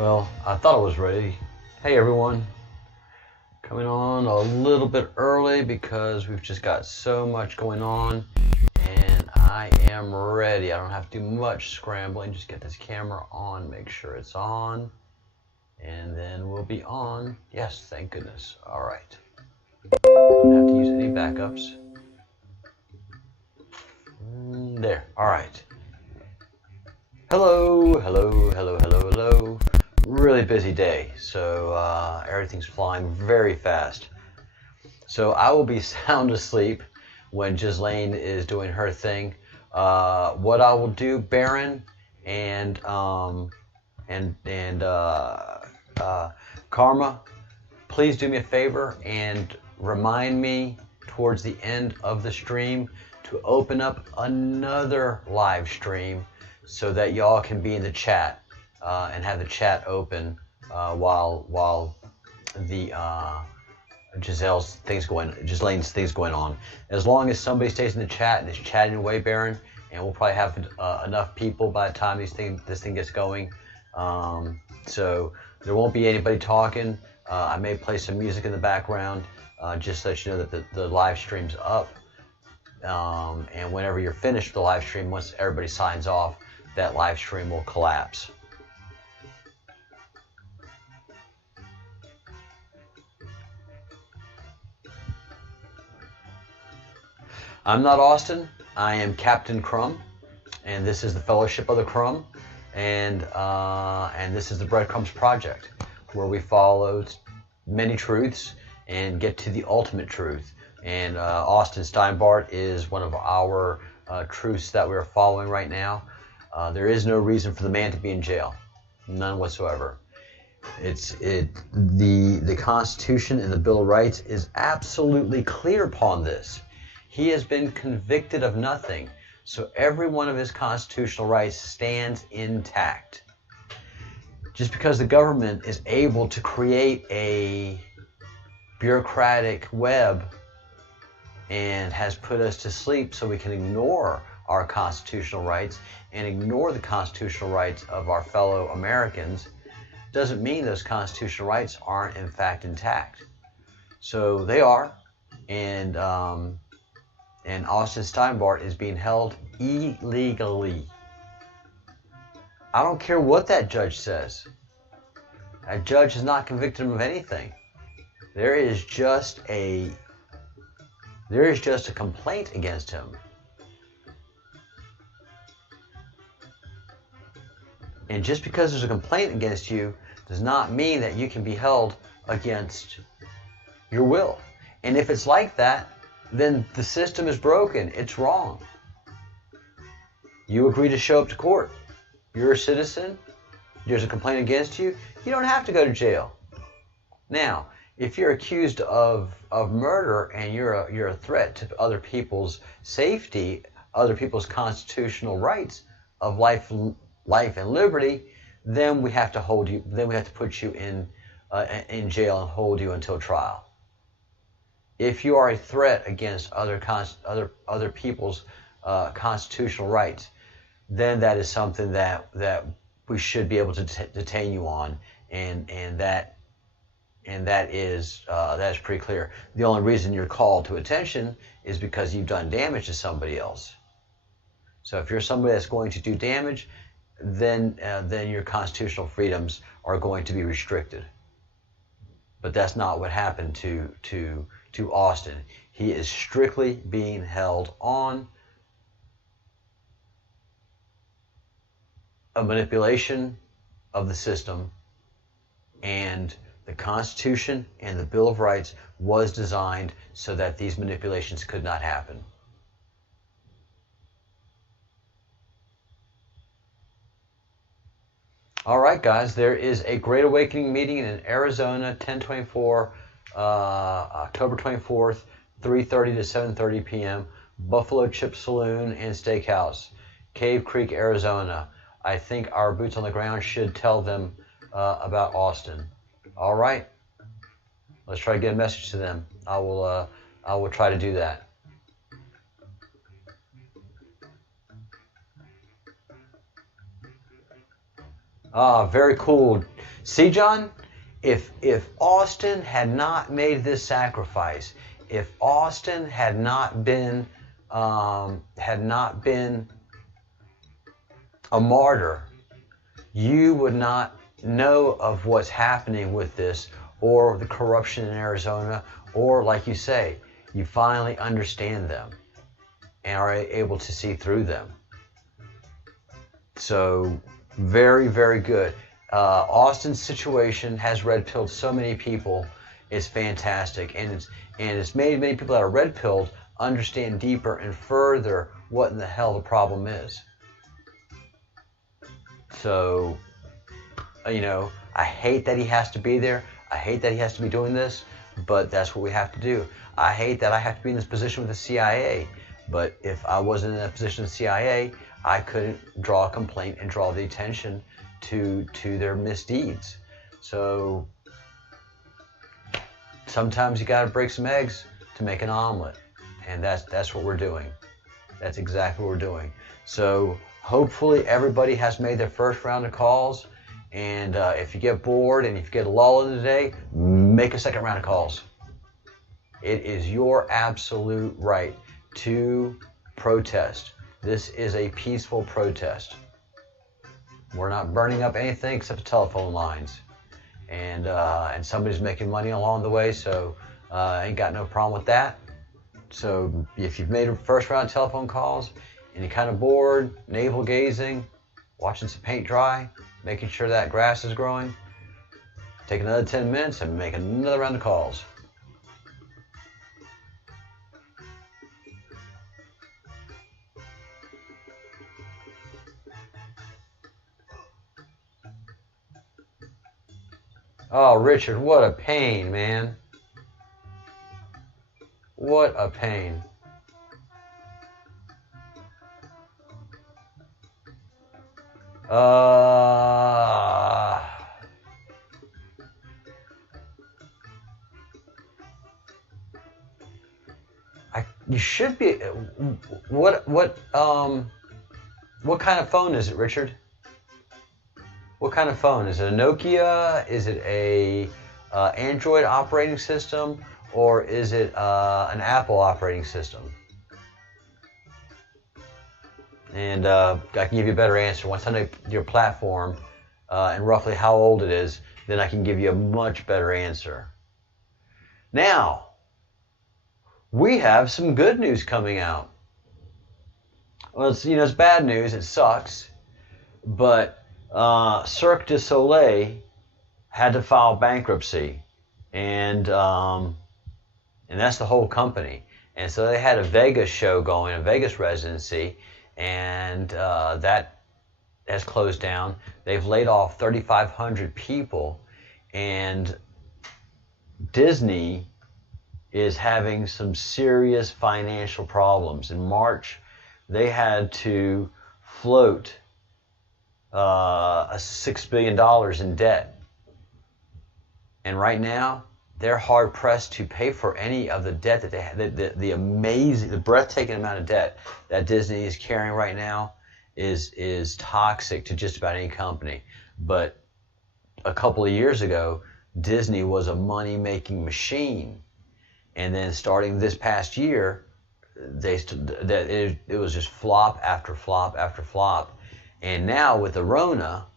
Well, I thought I was ready. Hey everyone, coming on a little bit early because we've just got so much going on, and I am ready. I don't have to do much scrambling, just get this camera on, make sure it's on, and then we'll be on. Yes, thank goodness. All right. Don't have to use any backups. There, all right. Hello, hello, hello, hello, hello. Really busy day, so everything's flying very fast. So I will be sound asleep when Ghislaine is doing her thing. What I will do, Baron and Karma, please do me a favor and remind me towards the end of the stream to open up another live stream so that y'all can be in the chat and have the chat open while the Ghislaine's things going on. As long as somebody stays in the chat and is chatting away, Baron, and we'll probably have enough people by the time this thing gets going. So there won't be anybody talking. I may play some music in the background just so that you know that the live stream's up. And whenever you're finished with the live stream, once everybody signs off, that live stream will collapse. I'm not Austin. I am Captain Crumb, and this is the Fellowship of the Crumb, and this is the Breadcrumbs Project, where we follow many truths and get to the ultimate truth. And Austin Steinbart is one of our truths that we're following right now. There is no reason for the man to be in jail, none whatsoever. The Constitution and the Bill of Rights is absolutely clear upon this. He has been convicted of nothing, so every one of his constitutional rights stands intact. Just because the government is able to create a bureaucratic web and has put us to sleep so we can ignore our constitutional rights and ignore the constitutional rights of our fellow Americans, doesn't mean those constitutional rights aren't in fact intact. So they are, and Austin Steinbart is being held illegally. I don't care what that judge says. That judge has not convicted him of anything. There is just a complaint against him. And just because there's a complaint against you does not mean that you can be held against your will. And if it's like that, then the system is broken. It's wrong. You agree to show up to court. You're a citizen. There's a complaint against you. You don't have to go to jail. Now, if you're accused of murder and you're a threat to other people's safety, other people's constitutional rights of life and liberty, then we have to hold you. Then we have to put you in jail and hold you until trial. If you are a threat against other people's constitutional rights, then that is something that we should be able to detain you on, and that is pretty clear. The only reason you're called to attention is because you've done damage to somebody else. So if you're somebody that's going to do damage, then your constitutional freedoms are going to be restricted. But that's not what happened to Austin. He is strictly being held on a manipulation of the system, and the Constitution and the Bill of Rights was designed so that these manipulations could not happen. All right, guys, there is a Great Awakening meeting in Arizona, 10/24, October 24th, 3:30 to 7:30 p.m. Buffalo Chip Saloon and Steakhouse, Cave Creek, Arizona. I think our boots on the ground should tell them about Austin. All right, let's try to get a message to them. I will try to do that. Ah, very cool. See, John, if Austin had not made this sacrifice, if Austin had not been a martyr, you would not know of what's happening with this, or the corruption in Arizona, or like you say, you finally understand them and are able to see through them. So very, very good. Austin's situation has red-pilled so many people. It's fantastic, and it's made many people that are red-pilled understand deeper and further what in the hell the problem is. So, you know, I hate that he has to be there. I hate that he has to be doing this, but that's what we have to do. I hate that I have to be in this position with the CIA, but if I wasn't in that position with the CIA, I couldn't draw a complaint and draw the attention to their misdeeds. So sometimes you got to break some eggs to make an omelet, and that's what we're doing. That's exactly what we're doing. So hopefully everybody has made their first round of calls, and if you get bored and if you get a lull in the day, make a second round of calls. It is your absolute right to protest. This is a peaceful protest. We're not burning up anything except the telephone lines, and somebody's making money along the way, so I ain't got no problem with that. So if you've made a first round of telephone calls and you're kind of bored, navel gazing, watching some paint dry, making sure that grass is growing, take another 10 minutes and make another round of calls. Oh, Richard, what a pain, man. What a pain. You should be. What kind of phone is it, Richard? What kind of phone? Is it a Nokia? Is it a Android operating system? Or is it an Apple operating system? And I can give you a better answer. Once I know your platform and roughly how old it is, then I can give you a much better answer. Now, we have some good news coming out. Well, it's bad news. It sucks. But Cirque du Soleil had to file bankruptcy, and that's the whole company. And so they had a Vegas show going, a Vegas residency, and that has closed down. They've laid off 3,500 people, and Disney is having some serious financial problems. In March, they had to float $6 billion in debt. And right now, they're hard pressed to pay for any of the debt that they have. The breathtaking amount of debt that Disney is carrying right now is toxic to just about any company. But a couple of years ago, Disney was a money-making machine. And then starting this past year, it was just flop after flop after flop. And now with the Rona,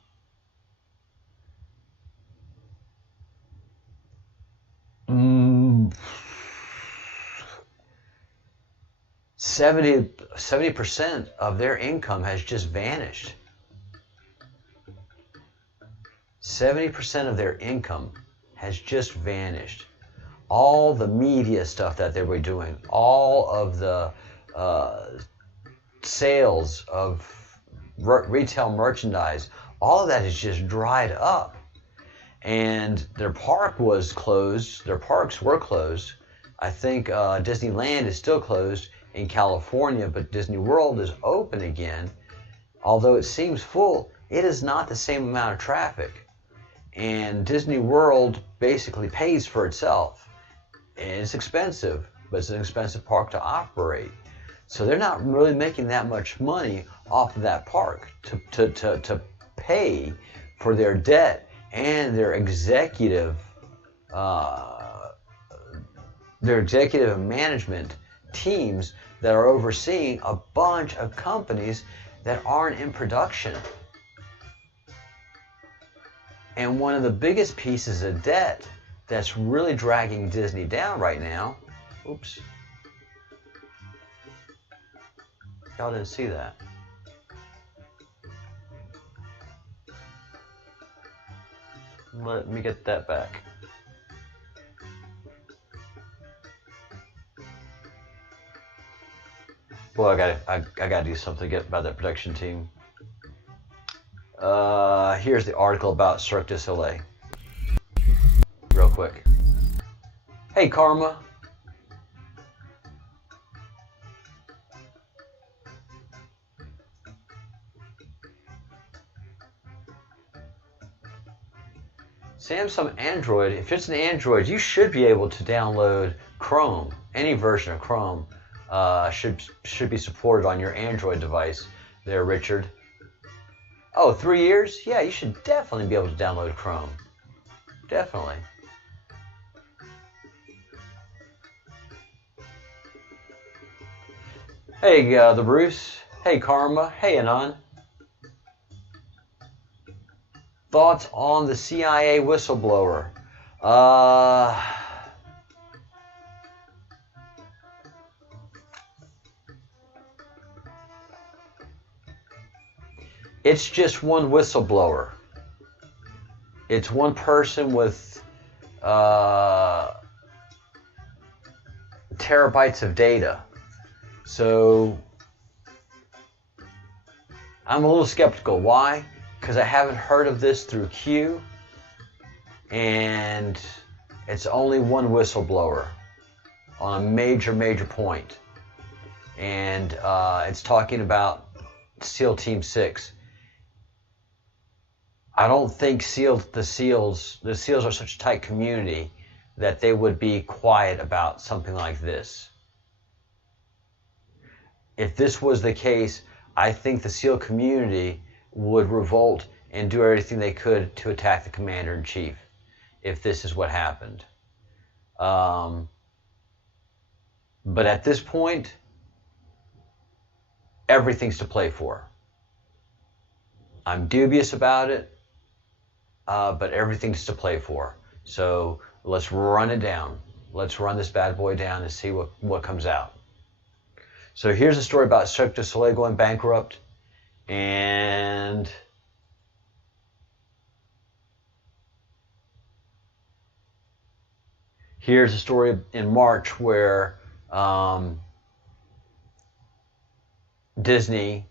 %70 of their income has just vanished. 70% of their income has just vanished. All the media stuff that they were doing, all of the sales of retail merchandise, all of that has just dried up. And their park was closed. Their parks were closed. I think Disneyland is still closed in California, but Disney World is open again. Although it seems full, it is not the same amount of traffic. And Disney World basically pays for itself. And it's expensive, but it's an expensive park to operate. So they're not really making that much money off of that park to pay for their debt and their executive and management teams that are overseeing a bunch of companies that aren't in production. And one of the biggest pieces of debt that's really dragging Disney down right now, oops, y'all didn't see that. Let me get that back. Boy, I gotta do something to get about that production team. Here's the article about Cirque du Soleil. Real quick. Hey, Karma. Samsung Android, if it's an Android, you should be able to download Chrome. Any version of Chrome should be supported on your Android device there, Richard. Oh, 3 years? Yeah, you should definitely be able to download Chrome. Definitely. Hey, the Bruce. Hey, Karma. Hey, Anon. Thoughts on the CIA whistleblower? It's just one whistleblower. It's one person with terabytes of data. So I'm a little skeptical. Why? Because I haven't heard of this through Q, and it's only one whistleblower on a major point. And it's talking about SEAL Team 6. I don't think the SEALs are such a tight community that they would be quiet about something like this. If this was the case, I think the SEAL community would revolt and do everything they could to attack the commander-in-chief if this is what happened. But at this point, everything's to play for. I'm dubious about it, but everything's to play for. So let's run it down. Let's run this bad boy down and see what comes out. So here's a story about Cirque du Soleil going bankrupt. And here's a story in March where Disney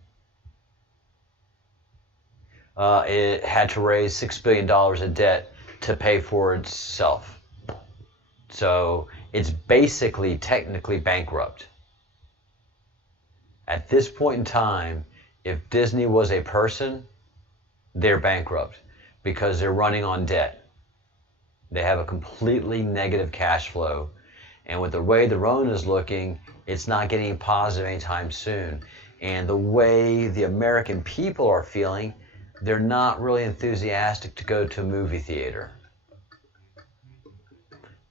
it had to raise $6 billion of debt to pay for itself. So it's basically technically bankrupt. At this point in time, if Disney was a person, they're bankrupt because they're running on debt. They have a completely negative cash flow. And with the way the Rona is looking, it's not getting positive anytime soon. And the way the American people are feeling, they're not really enthusiastic to go to a movie theater.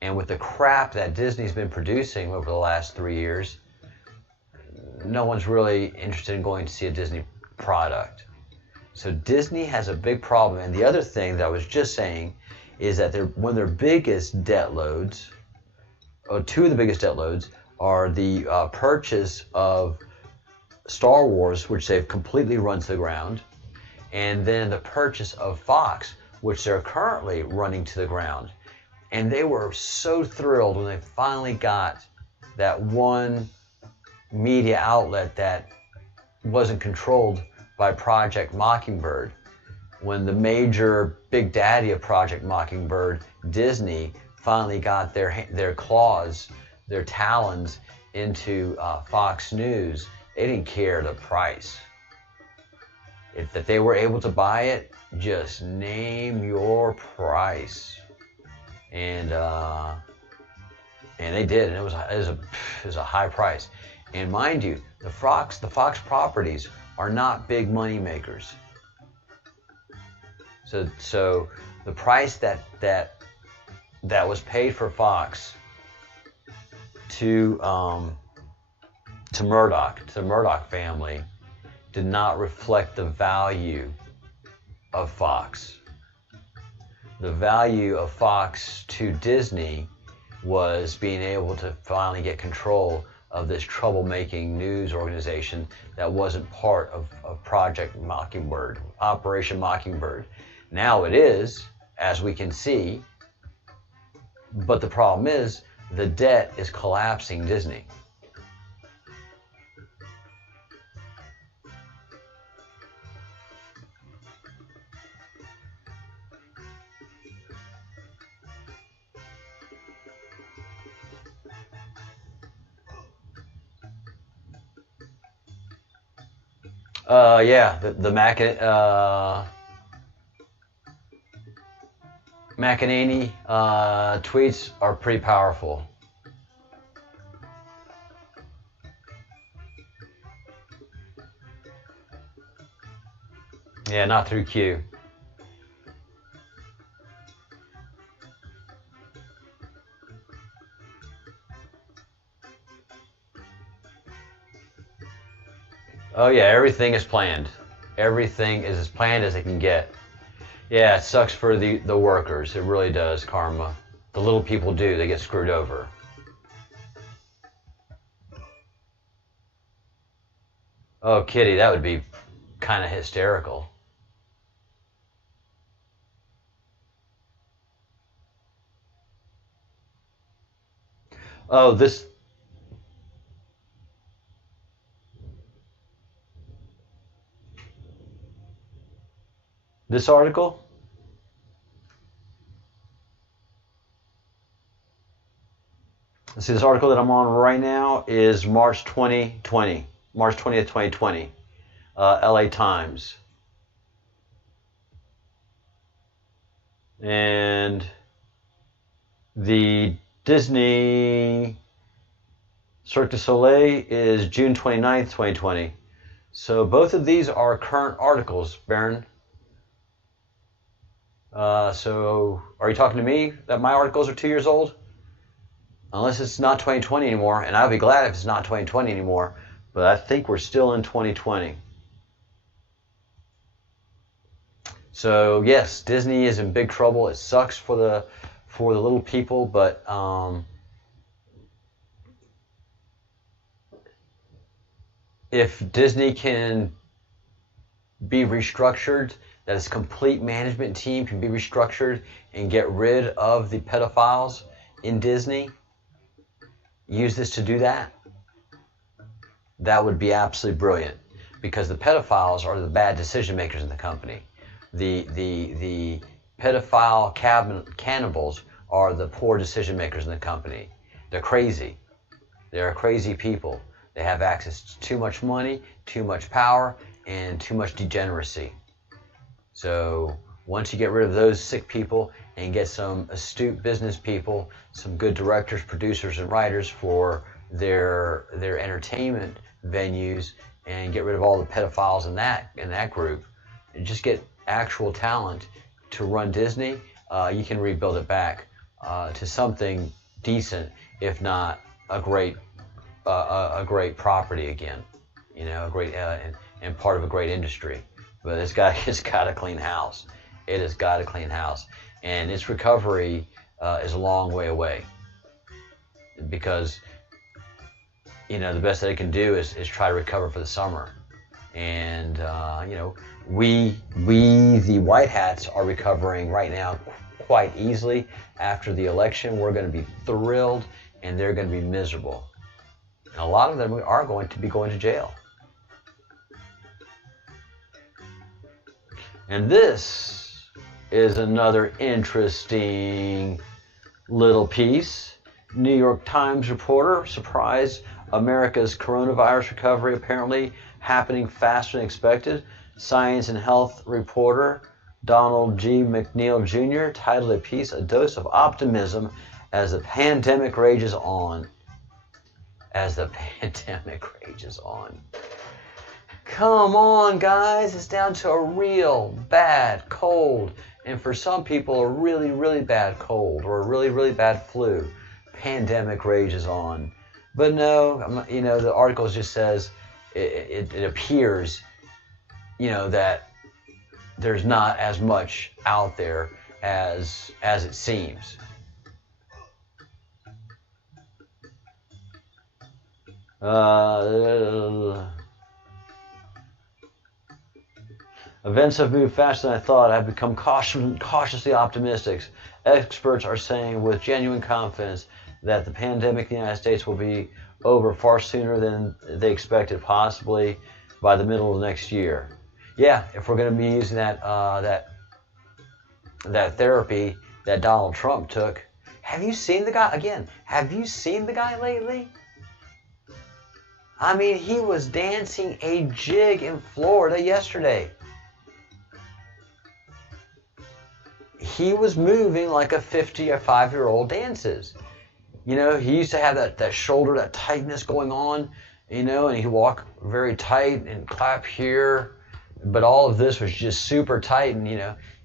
And with the crap that Disney's been producing over the last 3 years, no one's really interested in going to see a Disney product. So Disney has a big problem. And the other thing that I was just saying is that one of their biggest debt loads, or two of the biggest debt loads, are the purchase of Star Wars, which they've completely run to the ground, and then the purchase of Fox, which they're currently running to the ground. And they were so thrilled when they finally got that one media outlet that wasn't controlled by Project Mockingbird. When the major big daddy of Project Mockingbird, Disney, finally got their claws, their talons into Fox News, they didn't care the price. If they were able to buy it, just name your price. And they did, and it was a high price. And mind you, the Fox properties are not big money makers. So the price that was paid for Fox to Murdoch, to the Murdoch family, did not reflect the value of Fox. The value of Fox to Disney was being able to finally get control of this troublemaking news organization that wasn't part of Project Mockingbird, Operation Mockingbird. Now it is, as we can see, but the problem is the debt is collapsing Disney. Yeah, the McEnany tweets are pretty powerful. Yeah, not through Q. Oh yeah, everything is planned. Everything is as planned as it can get. Yeah, it sucks for the workers. It really does, karma. The little people do. They get screwed over. Oh, Kitty, that would be kind of hysterical. Oh, this article? Let's see, this article that I'm on right now is March 2020. March 20th, 2020. LA Times. And the Disney Cirque du Soleil is June 29th, 2020. So both of these are current articles, Baron. So are you talking to me that my articles are 2 years old? Unless it's not 2020 anymore, and I'll be glad if it's not 2020 anymore, but I think we're still in 2020. So yes, Disney is in big trouble. It sucks for the little people, but if Disney can be restructured, that its complete management team can be restructured and get rid of the pedophiles in Disney, use this to do that, that would be absolutely brilliant, because the pedophiles are the bad decision makers in the company. The pedophile cannibals are the poor decision makers in the company. They're crazy. They're crazy people. They have access to too much money, too much power, and too much degeneracy. So once you get rid of those sick people and get some astute business people, some good directors, producers, and writers for their entertainment venues, and get rid of all the pedophiles in that group, and just get actual talent to run Disney, you can rebuild it back to something decent, if not a great property again, you know, a great and part of a great industry. But it's got to clean house. It has got to clean house, and its recovery is a long way away, because you know the best that it can do is try to recover for the summer. And you know, we the White Hats are recovering right now quite easily. After the election, we're going to be thrilled, and they're going to be miserable. And a lot of them are going to be going to jail. And this is another interesting little piece. New York Times reporter, surprise, America's coronavirus recovery apparently happening faster than expected. Science and Health reporter Donald G. McNeil Jr. titled a piece, "A Dose of Optimism as the Pandemic Rages On." As the pandemic rages on. Come on, guys. It's down to a real bad cold. And for some people, a really, really bad cold or a really, really bad flu. Pandemic rages on. But no, the article just says it appears, that there's not as much out there as it seems. Events have moved faster than I thought. I've become cautiously optimistic. Experts are saying with genuine confidence that the pandemic in the United States will be over far sooner than they expected, possibly by the middle of next year. Yeah, if we're going to be using that therapy that Donald Trump took. Have you seen the guy again? Have you seen the guy lately? I mean, he was dancing a jig in Florida yesterday. He was moving like a 55-year-old dances. He used to have that shoulder, that tightness going on, and he'd walk very tight and clap here. But all of this was just super tight, and,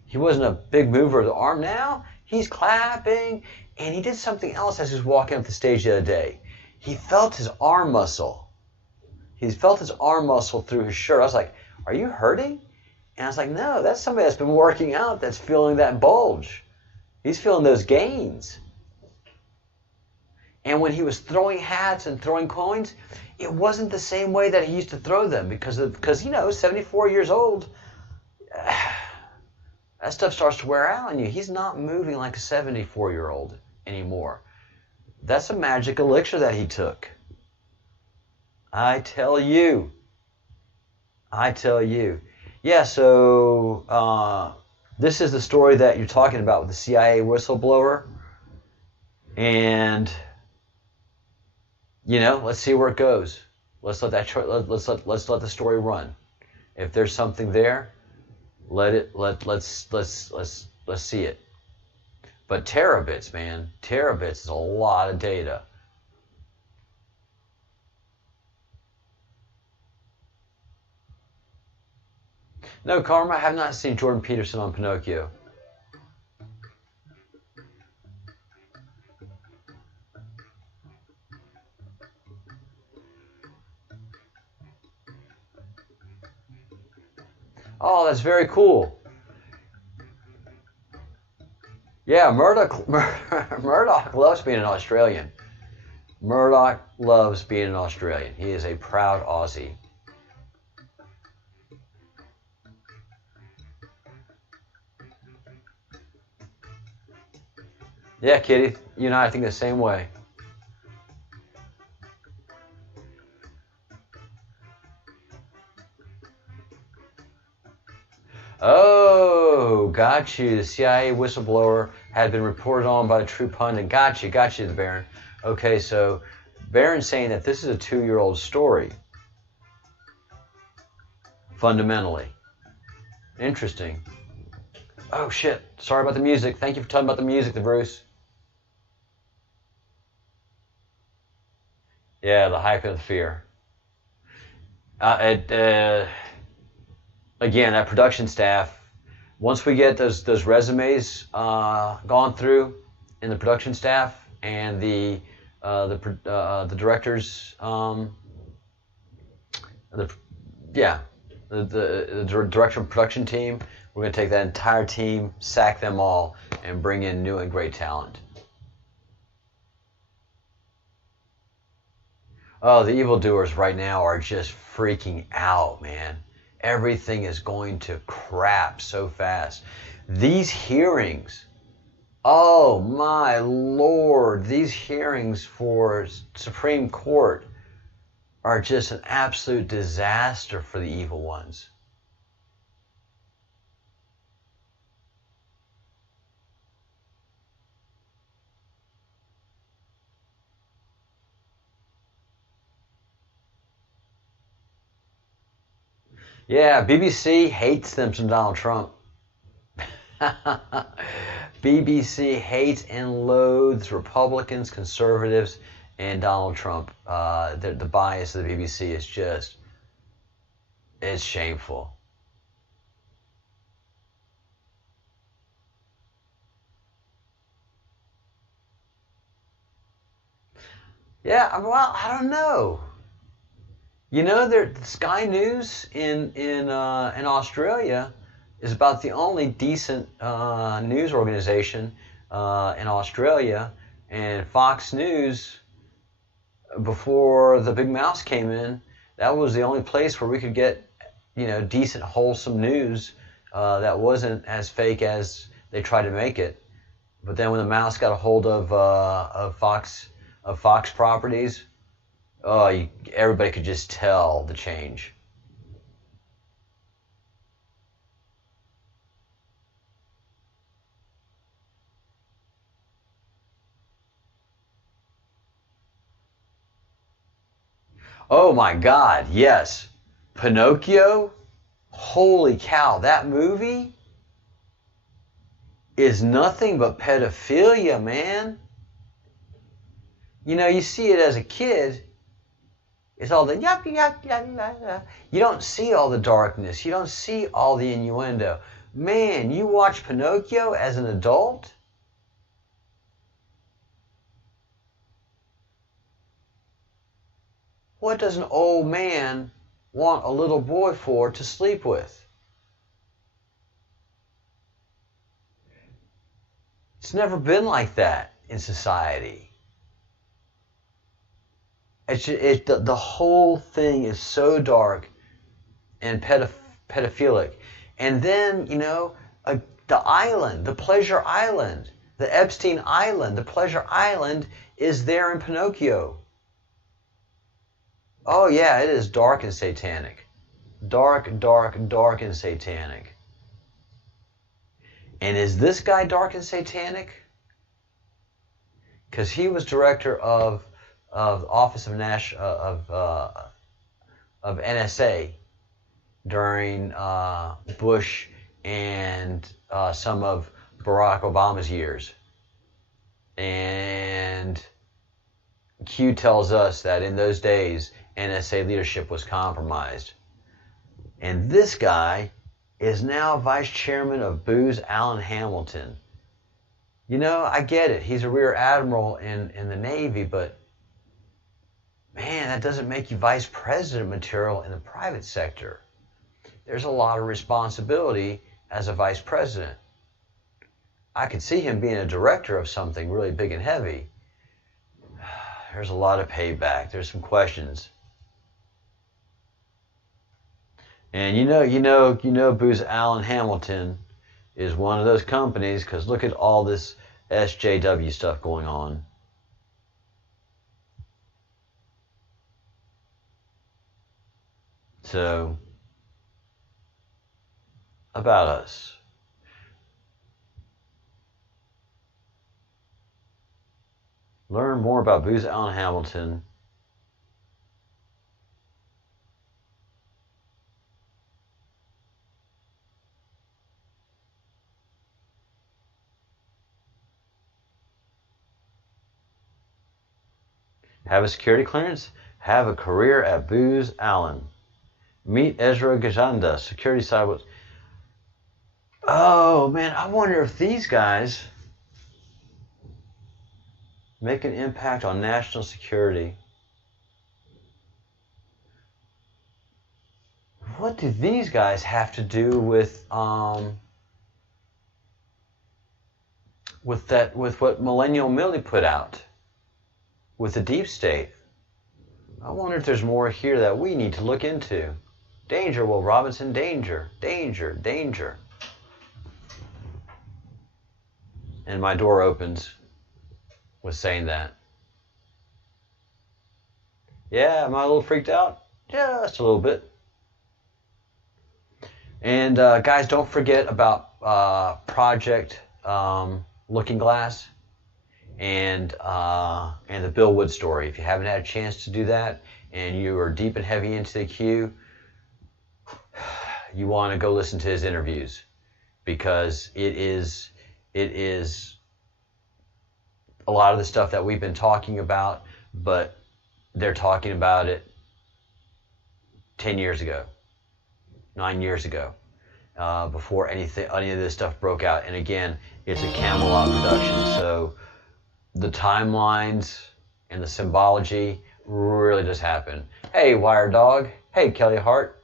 he wasn't a big mover of the arm. Now he's clapping, and he did something else as he was walking up the stage the other day. He felt his arm muscle. He felt his arm muscle through his shirt. I was like, are you hurting? And I was like, no, that's somebody that's been working out that's feeling that bulge. He's feeling those gains. And when he was throwing hats and throwing coins, it wasn't the same way that he used to throw them because 74 years old, that stuff starts to wear out on you. He's not moving like a 74-year-old anymore. That's a magic elixir that he took. I tell you. Yeah, so this is the story that you're talking about with the CIA whistleblower. And, let's see where it goes. Let's let the story run. If there's something there, let's see it. But terabits, man, terabits is a lot of data. No, Karma, I have not seen Jordan Peterson on Pinocchio. Oh, that's very cool. Yeah, Murdoch loves being an Australian. Murdoch loves being an Australian. He is a proud Aussie. Yeah, Kitty, you and I think the same way. Oh, got you. The CIA whistleblower had been reported on by the True Pundit. Got you, the Baron. Okay, so Baron's saying that this is a 2-year-old story. Fundamentally. Interesting. Oh, shit. Sorry about the music. Thank you for talking about the music, the Bruce. Yeah, the hype and the fear. Again, that production staff, once we get those resumes gone through in the production staff and the directors, the director and production team, we're going to take that entire team, sack them all, and bring in new and great talent. Oh, the evildoers right now are just freaking out, man. Everything is going to crap so fast. These hearings, oh my Lord, these hearings for Supreme Court are just an absolute disaster for the evil ones. Yeah, BBC hates them some Donald Trump. BBC hates and loathes Republicans, conservatives, and Donald Trump. The bias of the BBC is just, it's shameful. Yeah, well, I don't know. You know, Sky News in Australia is about the only decent news organization in Australia, and Fox News, before the big mouse came in, that was the only place where we could get, decent, wholesome news that wasn't as fake as they tried to make it. But then when the mouse got a hold of Fox properties, everybody could just tell the change. Oh my God, yes. Pinocchio? Holy cow, that movie is nothing but pedophilia, man. You see it as a kid. It's all the yuck, yuck, yuck, yuck, yuck. You don't see all the darkness. You don't see all the innuendo. Man, you watch Pinocchio as an adult? What does an old man want a little boy for to sleep with? It's never been like that in society. The whole thing is so dark and pedophilic. And then, the island, the Pleasure Island, the Epstein Island, the Pleasure Island is there in Pinocchio. Oh yeah, it is dark and satanic. Dark, dark, dark and satanic. And is this guy dark and satanic? Because he was director of Office of NSA during Bush and some of Barack Obama's years. And Q tells us that in those days, NSA leadership was compromised. And this guy is now vice chairman of Booz Allen Hamilton. I get it. He's a rear admiral in the Navy, but man, that doesn't make you vice president material in the private sector. There's a lot of responsibility as a vice president. I could see him being a director of something really big and heavy. There's a lot of payback. There's some questions. And Booz Allen Hamilton is one of those companies, because look at all this SJW stuff going on. So, about us. Learn more about Booz Allen Hamilton. Have a security clearance? Have a career at Booz Allen. Meet Ezra Gajanda, security side. Oh man, I wonder if these guys make an impact on national security. What do these guys have to do with what Millennial Millie put out with the deep state? I wonder if there's more here that we need to look into. Danger, Will Robinson, danger, danger, danger. And my door opens with saying that. Yeah, am I a little freaked out? Just a little bit. And guys, don't forget about Project Looking Glass and the Bill Wood story. If you haven't had a chance to do that and you are deep and heavy into the queue, you want to go listen to his interviews, because it is a lot of the stuff that we've been talking about, but they're talking about it 10 years ago, 9 years ago, before any of this stuff broke out. And again, it's a Camelot production, so the timelines And the symbology really does happen. Hey, Wire Dog. Hey, Kelly Hart.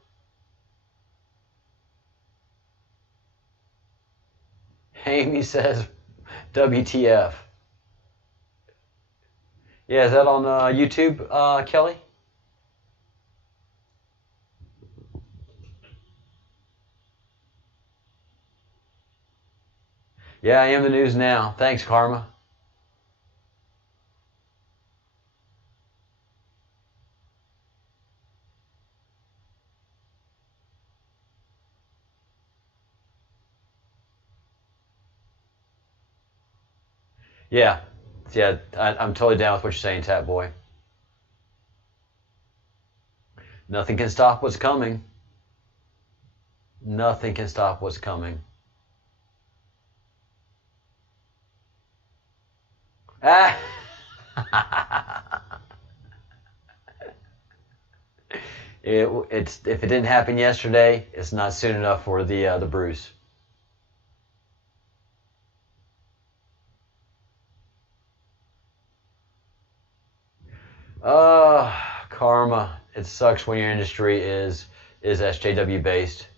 Amy says, WTF. Yeah, is that on YouTube, Kelly? Yeah, I am the news now. Thanks, Karma. Yeah, I'm totally down with what you're saying, Tap Boy. Nothing can stop what's coming. Nothing can stop what's coming. Ah! If it didn't happen yesterday, it's not soon enough for the Bruce. Karma. It sucks when your industry is SJW based.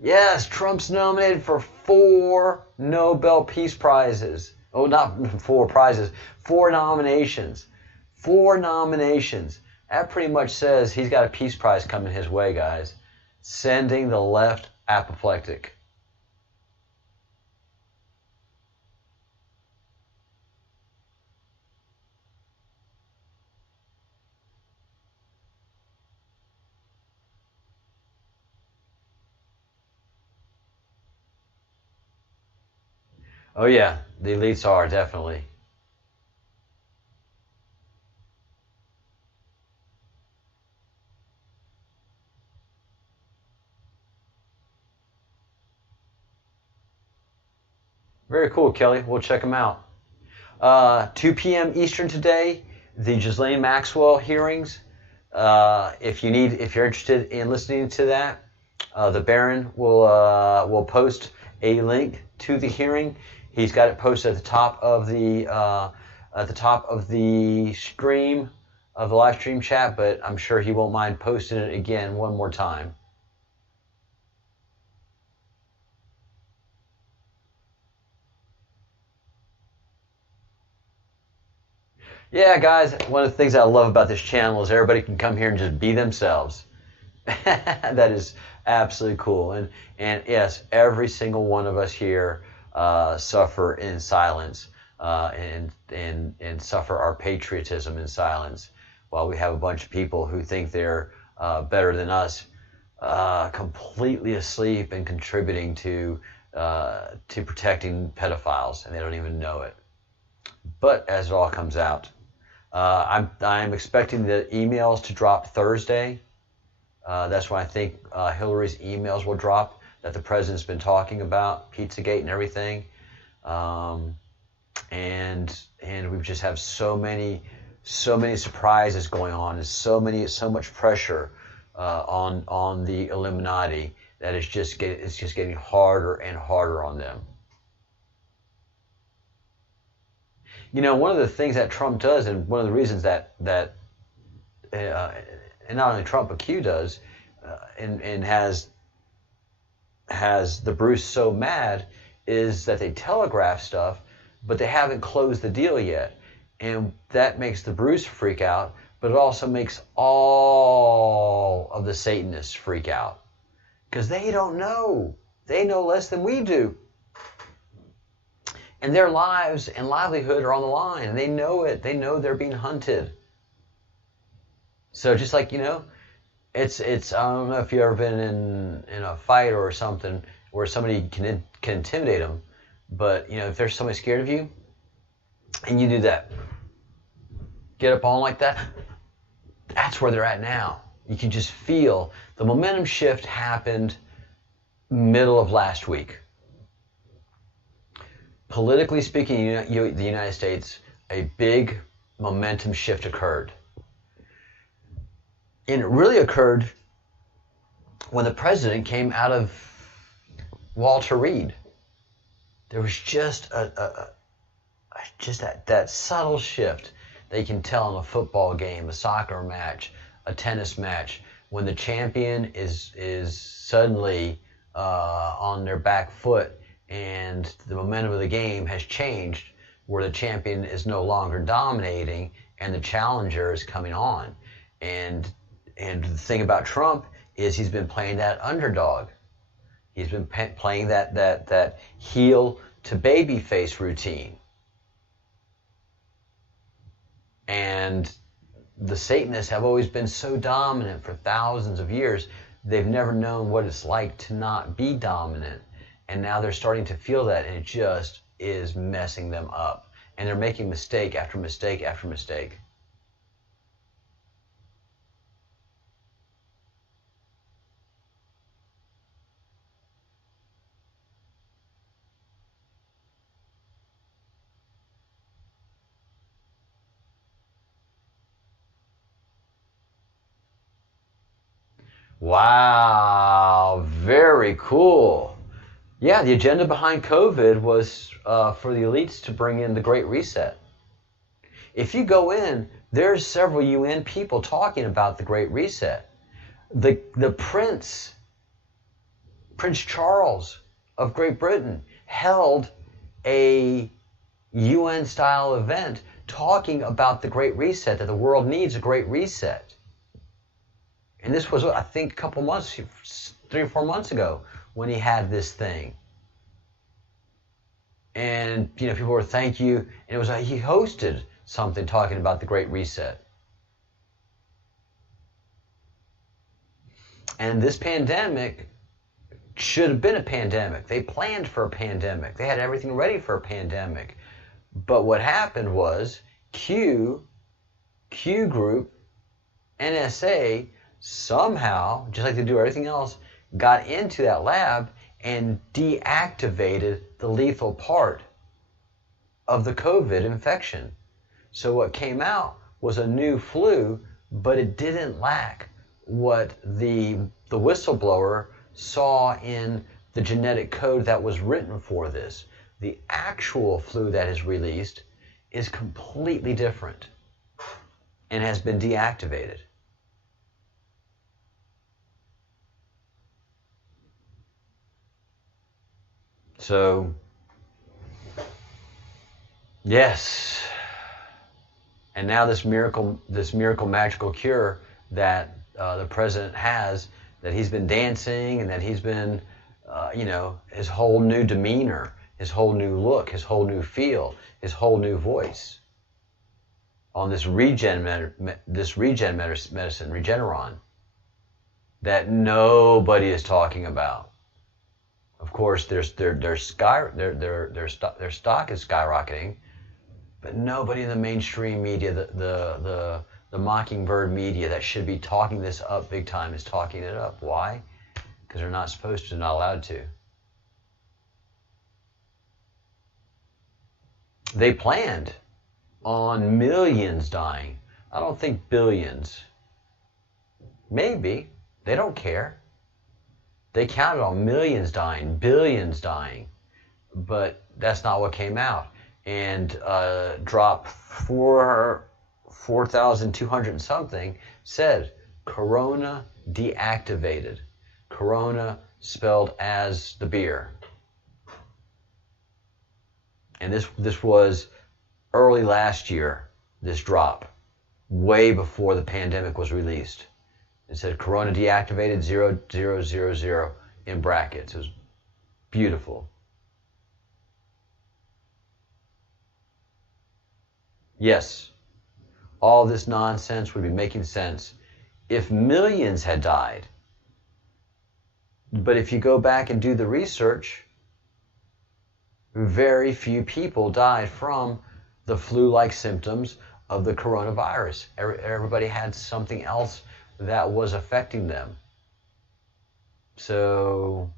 Yes, Trump's nominated for 4 Nobel Peace Prizes. Oh, not 4 prizes, 4 nominations. 4 nominations. That pretty much says he's got a peace prize coming his way, guys. Sending the left apoplectic. Oh yeah, the elites are, definitely. Very cool, Kelly. We'll check them out. 2 p.m. Eastern today, the Ghislaine Maxwell hearings. If you're interested in listening to that, the Baron will post a link to the hearing. He's got it posted at the top of the stream of the live stream chat, but I'm sure he won't mind posting it again one more time. Yeah, guys, one of the things I love about this channel is everybody can come here and just be themselves. That is absolutely cool. And yes, every single one of us here suffer in silence and suffer our patriotism in silence, while we have a bunch of people who think they're better than us, completely asleep and contributing to protecting pedophiles, and they don't even know it. But as it all comes out, I'm expecting the emails to drop Thursday. That's when I think Hillary's emails will drop that the president's been talking about, Pizzagate and everything. And we just have so many surprises going on, and so much pressure on the Illuminati that it's just getting harder and harder on them. You know, one of the things that Trump does, and one of the reasons that and not only Trump but Q does, and has the Bruce so mad, is that they telegraph stuff, but they haven't closed the deal yet, and that makes the Bruce freak out. But it also makes all of the Satanists freak out, because they don't know. They know less than we do. And their lives and livelihood are on the line, and they know it. They know they're being hunted. So just like, you know, it's I don't know if you've ever been in a fight or something where somebody can intimidate them, but, you know, if there's somebody scared of you, and you do that, get up on like that, that's where they're at now. You can just feel the momentum shift happened middle of last week. Politically speaking, the United States, a big momentum shift occurred. And it really occurred when the president came out of Walter Reed. There was just that subtle shift that you can tell in a football game, a soccer match, a tennis match, when the champion is suddenly on their back foot and the momentum of the game has changed, where the champion is no longer dominating and the challenger is coming on. And the thing about Trump is he's been playing that underdog. He's been playing that heel to baby face routine. And the Satanists have always been so dominant for thousands of years, they've never known what it's like to not be dominant. And now they're starting to feel that, and it just is messing them up. And they're making mistake after mistake after mistake. Wow, very cool. Yeah, the agenda behind COVID was for the elites to bring in the Great Reset. If you go in, there's several UN people talking about the Great Reset. The Prince Charles of Great Britain held a UN-style event talking about the Great Reset, that the world needs a Great Reset. And this was, I think, a couple months, 3 or 4 months ago, when he had this thing. And, people were, thank you. And it was like he hosted something talking about the Great Reset. And this pandemic should have been a pandemic. They planned for a pandemic. They had everything ready for a pandemic. But what happened was Q Group, NSA, somehow, just like they do everything else, got into that lab and deactivated the lethal part of the COVID infection. So what came out was a new flu, but it didn't lack what the whistleblower saw in the genetic code that was written for this. The actual flu that is released is completely different and has been deactivated. So, yes. And now this miracle magical cure that the president has, that he's been dancing and that he's been, his whole new demeanor, his whole new look, his whole new feel, his whole new voice on this regen medicine, Regeneron, that nobody is talking about. Of course, their stock is skyrocketing, but nobody in the mainstream media, the Mockingbird media that should be talking this up big time, is talking it up. Why? Because they're not supposed to, not allowed to. They planned on millions dying. I don't think billions. Maybe. They don't care. They counted on millions dying, billions dying, but that's not what came out. And drop 4,200 and something said Corona deactivated. Corona spelled as the beer. And this was early last year, this drop, way before the pandemic was released. It said Corona deactivated 0000 in brackets. It was beautiful. Yes, all this nonsense would be making sense if millions had died. But if you go back and do the research, very few people died from the flu-like symptoms of the coronavirus. Everybody had something else that was affecting them. So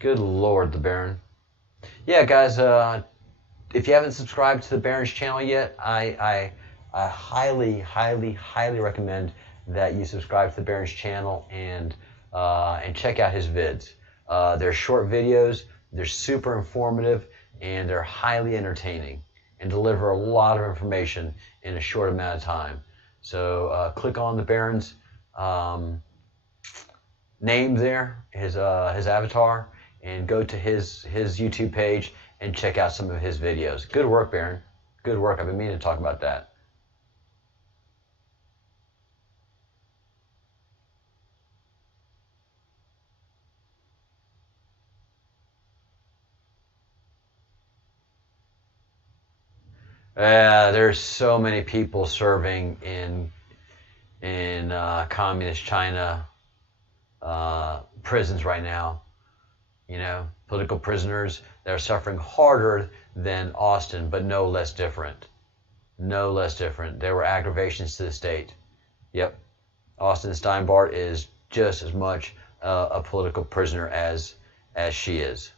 good Lord, the Baron. Yeah, guys, if you haven't subscribed to the Baron's channel yet, I highly, highly, highly recommend that you subscribe to the Baron's channel and check out his vids. They're short videos, they're super informative, and they're highly entertaining and deliver a lot of information in a short amount of time. So click on the Baron's name there, his avatar, and go to his YouTube page and check out some of his videos. Good work, Baron. Good work. I've been meaning to talk about that. There's so many people serving in communist China prisons right now. You know, political prisoners that are suffering harder than Austin, but no less different. No less different. There were aggravations to the state. Yep. Austin Steinbart is just as much a political prisoner as she is.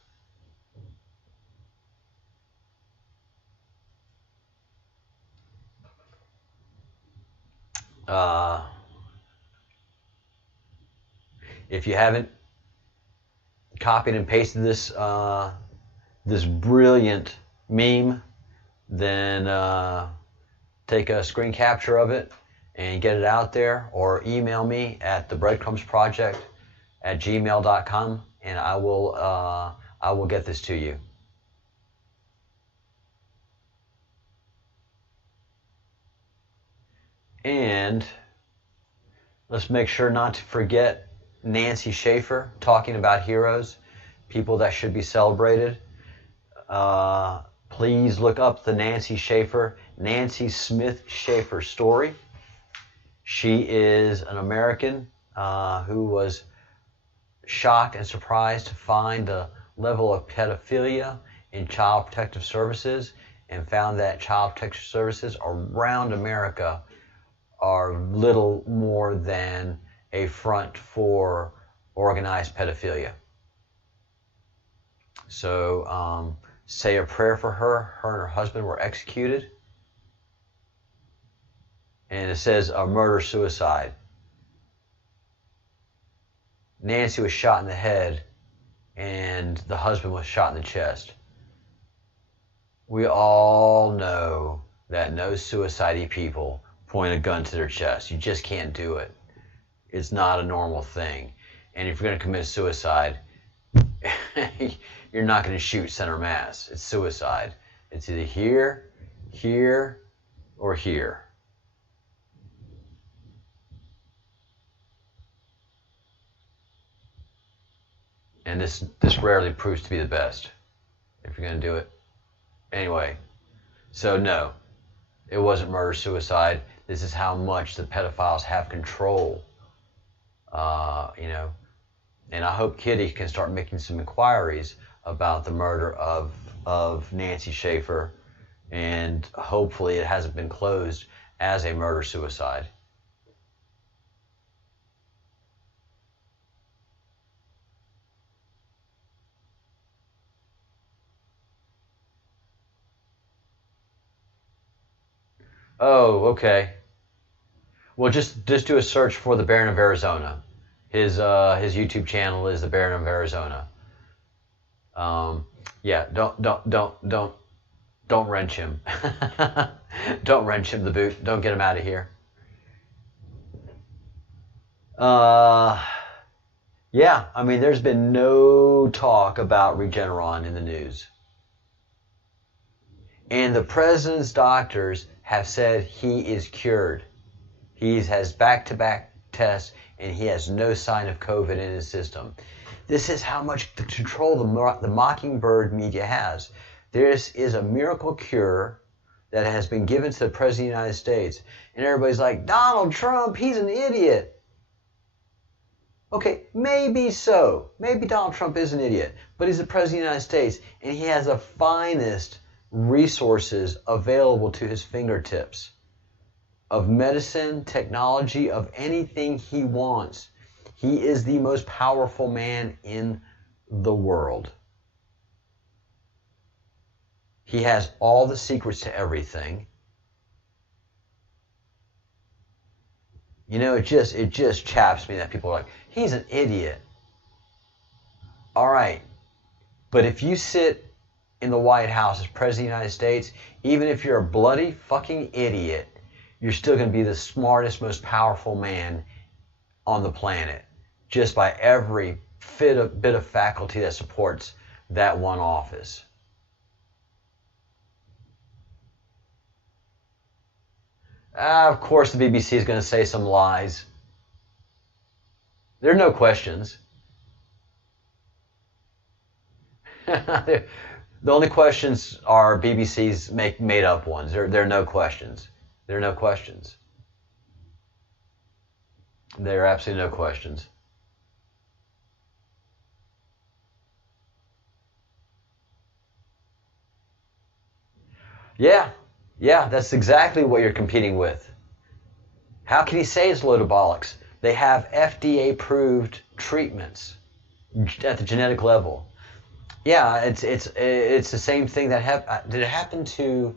If you haven't copied and pasted this this brilliant meme, then take a screen capture of it and get it out there, or email me at thebreadcrumbsproject@gmail.com, and I will get this to you. And let's make sure not to forget Nancy Schaefer talking about heroes, people that should be celebrated. Please look up the Nancy Smith Schaefer story. She is an American who was shocked and surprised to find the level of pedophilia in Child Protective Services, and found that Child Protective Services around America are little more than a front for organized pedophilia. So say a prayer for her. Her and her husband were executed. And it says a murder-suicide. Nancy was shot in the head, and the husband was shot in the chest. We all know that no suicide people point a gun to their chest. You just can't do it. It's not a normal thing. And if you're going to commit suicide, you're not going to shoot center mass. It's suicide. It's either here, here, or here. And this rarely proves to be the best if you're going to do it. Anyway, so no, it wasn't murder-suicide. This is how much the pedophiles have control. You know, and I hope Kitty can start making some inquiries about the murder of Nancy Schaefer, and hopefully it hasn't been closed as a murder-suicide. Oh, okay. Well, just do a search for the Baron of Arizona. His YouTube channel is the Baron of Arizona. Yeah, don't wrench him. Don't wrench him the boot. Don't get him out of here. Yeah, I mean, there's been no talk about Regeneron in the news. And the president's doctors have said he is cured. He has back-to-back tests, and he has no sign of COVID in his system. This is how much control the Mockingbird media has. This is a miracle cure that has been given to the President of the United States. And everybody's like, Donald Trump, he's an idiot. Okay, maybe so. Maybe Donald Trump is an idiot. But he's the President of the United States, and he has the finest resources available to his fingertips of medicine, technology, of anything he wants. He is the most powerful man in the world. He has all the secrets to everything. You know, it just chaps me that people are like, he's an idiot. All right. But if you sit in the White House as President of the United States, even if you're a bloody fucking idiot, you're still going to be the smartest, most powerful man on the planet, just by every bit of faculty that supports that one office. Of course, the BBC is going to say some lies. There are no questions. The only questions are BBC's made up ones. There are no questions. There are no questions. There are absolutely no questions. Yeah, that's exactly what you're competing with. How can he say it's a load of bollocks? They have FDA-approved treatments at the genetic level. Yeah, it's the same thing that happened. It happened to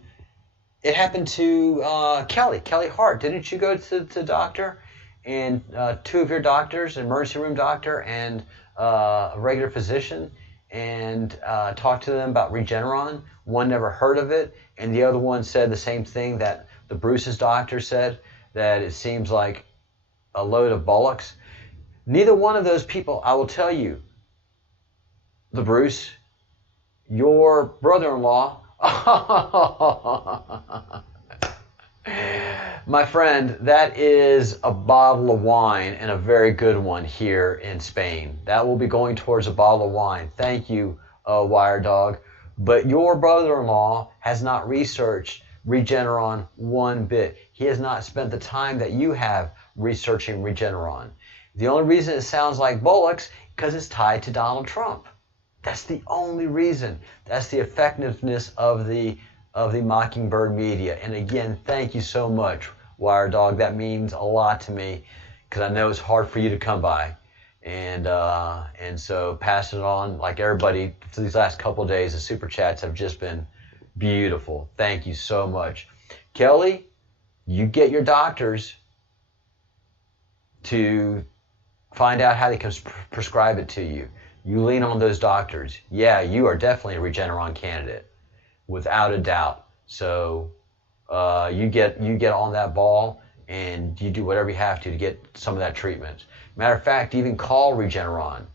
Kelly Hart. Didn't you go to the doctor, and two of your doctors, an emergency room doctor and a regular physician, and talk to them about Regeneron? One never heard of it, and the other one said the same thing that the Bruce's doctor said, that it seems like a load of bollocks. Neither one of those people, I will tell you, the Bruce, your brother-in-law, my friend, that is a bottle of wine, and a very good one here in Spain. That will be going towards a bottle of wine. Thank you, Wire Dog. But your brother-in-law has not researched Regeneron one bit. He has not spent the time that you have researching Regeneron. The only reason it sounds like bollocks because it's tied to Donald Trump. That's the only reason. That's the effectiveness of the Mockingbird media. And again, thank you so much, Wire Dog. That means a lot to me because I know it's hard for you to come by. And so pass it on, like everybody, for these last couple of days. The super chats have just been beautiful. Thank you so much. Kelly, you get your doctors to find out how they can prescribe it to you. You lean on those doctors. Yeah, you are definitely a Regeneron candidate, without a doubt. So you get on that ball, and you do whatever you have to get some of that treatment. Matter of fact, even call Regeneron.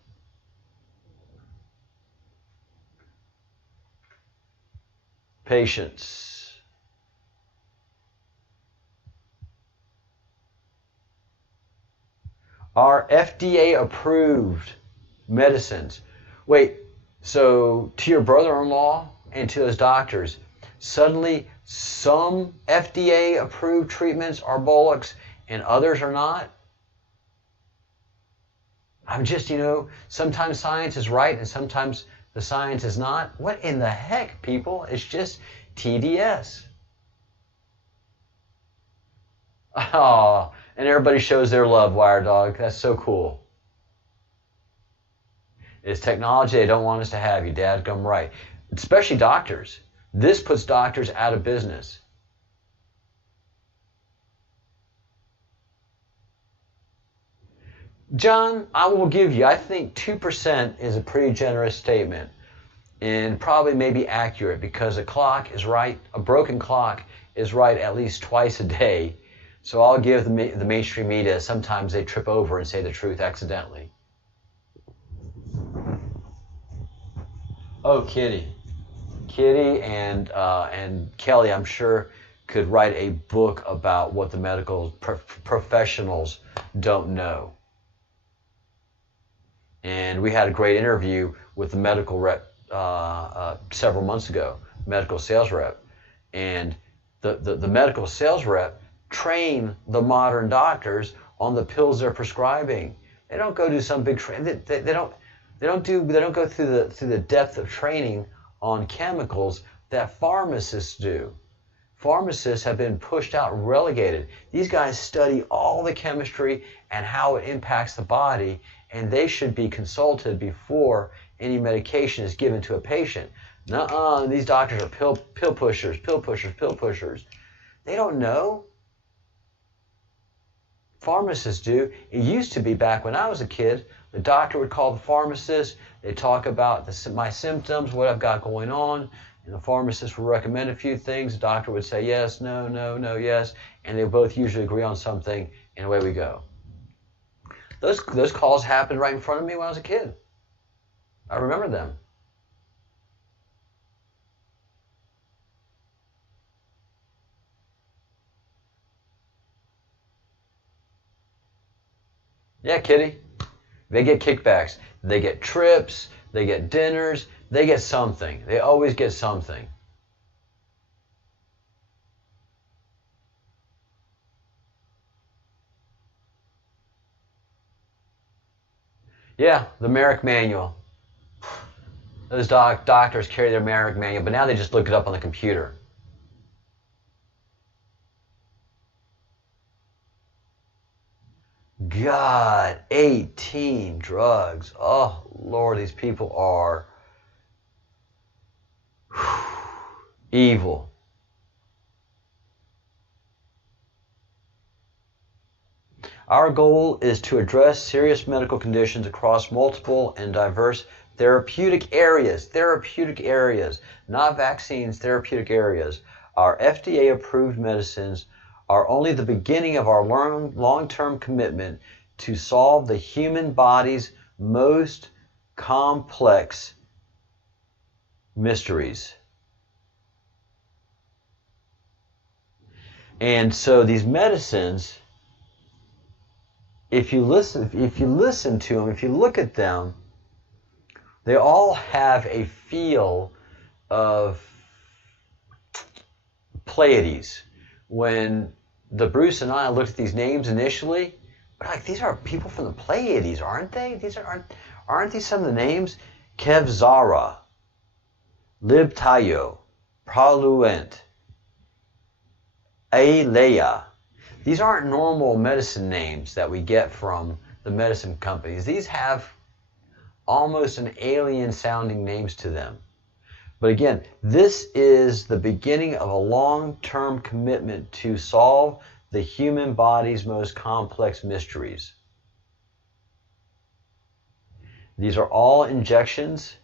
Patience. Are FDA-approved medicines. Wait, so to your brother-in-law and to those doctors, suddenly some FDA-approved treatments are bollocks and others are not? I'm just, sometimes science is right and sometimes the science is not. What in the heck, people? It's just TDS. Oh, and everybody shows their love, Wire Dog. That's so cool. It's technology they don't want us to have. You dadgum right. Especially doctors. This puts doctors out of business. John, I will give you, I think 2% is a pretty generous statement and probably maybe accurate because a clock is right, a broken clock is right at least twice a day. So I'll give the mainstream media, sometimes they trip over and say the truth accidentally. Oh, Kitty and Kelly, I'm sure, could write a book about what the medical professionals don't know. And we had a great interview with the medical rep several months ago, medical sales rep. And the medical sales rep train the modern doctors on the pills they're prescribing. They don't go do some big training. They don't go through the depth of training on chemicals that pharmacists do. Pharmacists have been pushed out, relegated. These guys study all the chemistry and how it impacts the body, and they should be consulted before any medication is given to a patient. Nuh-uh, these doctors are pill pushers, pill pushers, pill pushers. They don't know. Pharmacists do. It used to be back when I was a kid, the doctor would call the pharmacist. They'd talk about my symptoms, what I've got going on, and the pharmacist would recommend a few things. The doctor would say yes, no, no, no, yes, and they both usually agree on something, and away we go. Those calls happened right in front of me when I was a kid. I remember them. Yeah, kitty. They get kickbacks. They get trips. They get dinners. They get something. They always get something. Yeah, the Merrick Manual. Those doctors carry their Merrick Manual, but now they just look it up on the computer. God, 18 drugs. Oh, Lord, these people are evil. Our goal is to address serious medical conditions across multiple and diverse therapeutic areas, not vaccines, therapeutic areas. Our FDA-approved medicines are only the beginning of our long-term commitment to solve the human body's most complex mysteries. And so these medicines, if you listen to them, if you look at them, they all have a feel of Pleiades. When the Bruce and I looked at these names initially, we're like, these are people from the Pleiades, aren't they? Aren't these some of the names? Kevzara, Libtayo, Praluent, Aleia. These aren't normal medicine names that we get from the medicine companies. These have almost an alien sounding names to them. But again, this is the beginning of a long-term commitment to solve the human body's most complex mysteries. These are all injections,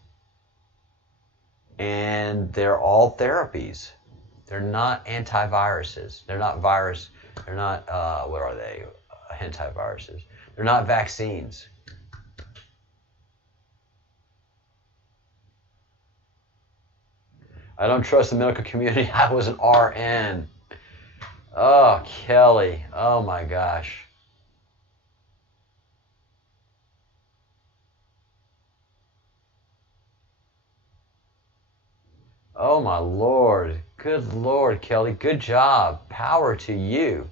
and they're all therapies. They're not antiviruses. They're not virus. They're not, what are they? Antiviruses. They're not vaccines. I don't trust the medical community. I was an RN. Oh, Kelly. Oh, my gosh. Oh, my Lord. Good Lord, Kelly. Good job. Power to you.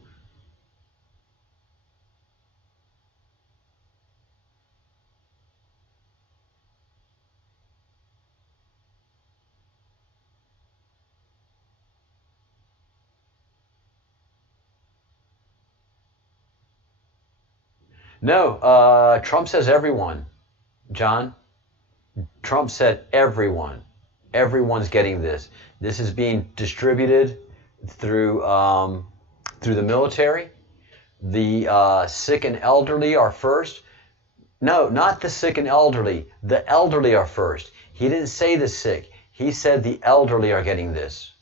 No, Trump says everyone. John, Trump said everyone. Everyone's getting this. This is being distributed through the military. The sick and elderly are first. No, not the sick and elderly. The elderly are first. He didn't say the sick. He said the elderly are getting this.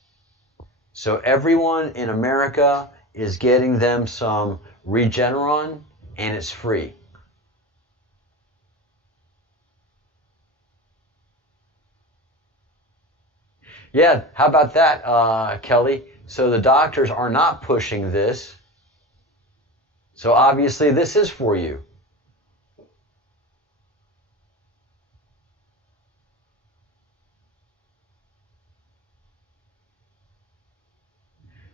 So everyone in America is getting them some Regeneron, and it's free. Yeah, how about that, Kelly? So the doctors are not pushing this. So obviously this is for you.